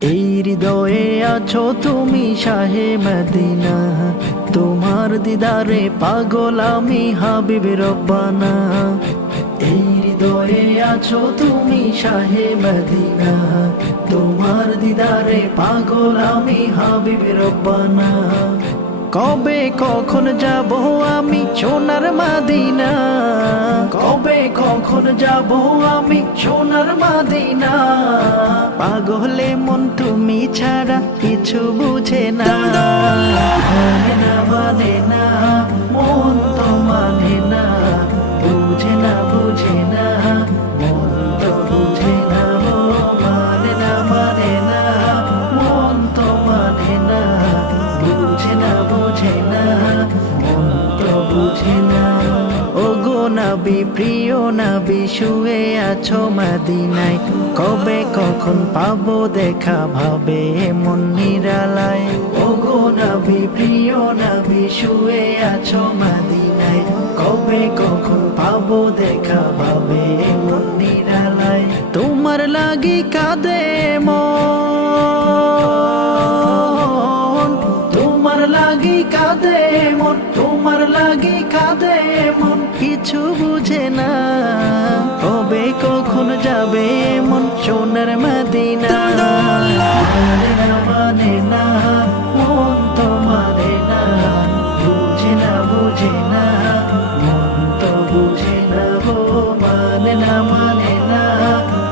এই হৃদয়ে আছো তুমি শাহে মদিনা, তোমার দিদারে পাগল আমি হাবিব রব্বানা। এই হৃদয়ে আছো তুমি শাহে মদিনা, তোমার দিদারে পাগল আমি হাবিব রব্বানা। কবে কখন যাব আমি সোনার মদিনা, কবে কখন যাব আমি সোনার মদিনা। পাগলে মন তুমি ছাড়া কিছু বুঝে না, মানে না মানে না মন তো মানে না, বুঝে না বুঝে না মন তো বুঝে না, ও মানে না মানে না মন তো মানে না, বুঝে না বুঝে না মন তো বুঝে না। ও গো নবী প্রিয় নবী শুয়ে আছো মদিনায়, কবে কখন পাবো দেখা ভাবে মন নিরালায়। ও গো নবী প্রিয় নবী শুয়ে আছো মদিনায়, কবে কখন পাবো দেখা ভাবে মন নিরালায়। তোমার লাগি কাঁদে মন, তোমার লাগি কাঁদে মন, তোমার লাগি কাঁদে মন, কিছু বুঝে না কবে কখন যাবে মন সোনার মদিনা। মানে না মানে না মন তো মানে না, বুঝে না বুঝে না মন তো বুঝে না, ও মানে না মানে না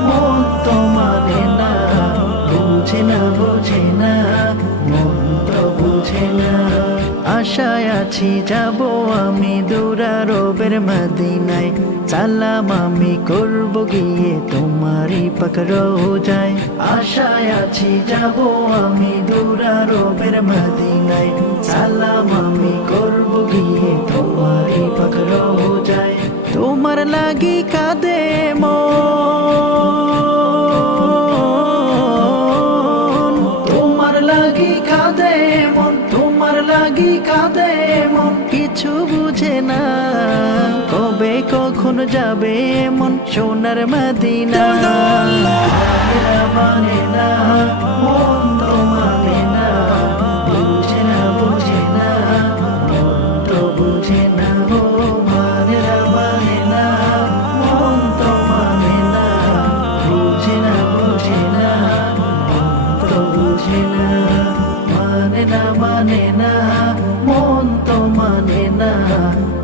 মন তো মানে না, বুঝে না বুঝে না মন তো বুঝে না। আশায় আছি যাব আমি দুরারবের মদিনায়, সালাম আমি করব গিয়ে তোমারই পাক রোজায়। আশায় আছি যাব আমি দুরারবের মদিনায়, সালাম আমি করব গিয়ে তোমারই পাক রোজায়। তোমার লাগি কাঁদে মন, তোমার লাগি কাঁদে মন, তোমার লাগি কাঁদে মন, কিছু বুঝে না কবে কখন যাবে মন সোনার মদিনা। মানে না মন তো মানে না, বুঝে না বুঝে না মন তো বুঝে না, ও মানে না মানে না মন তো মানে না, বুঝে না বুঝে না মন তো বুঝে না। মানে না মানে না মন তো মানে না,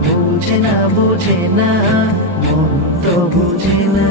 বুঝে না বুঝে না মন তো বুঝে না।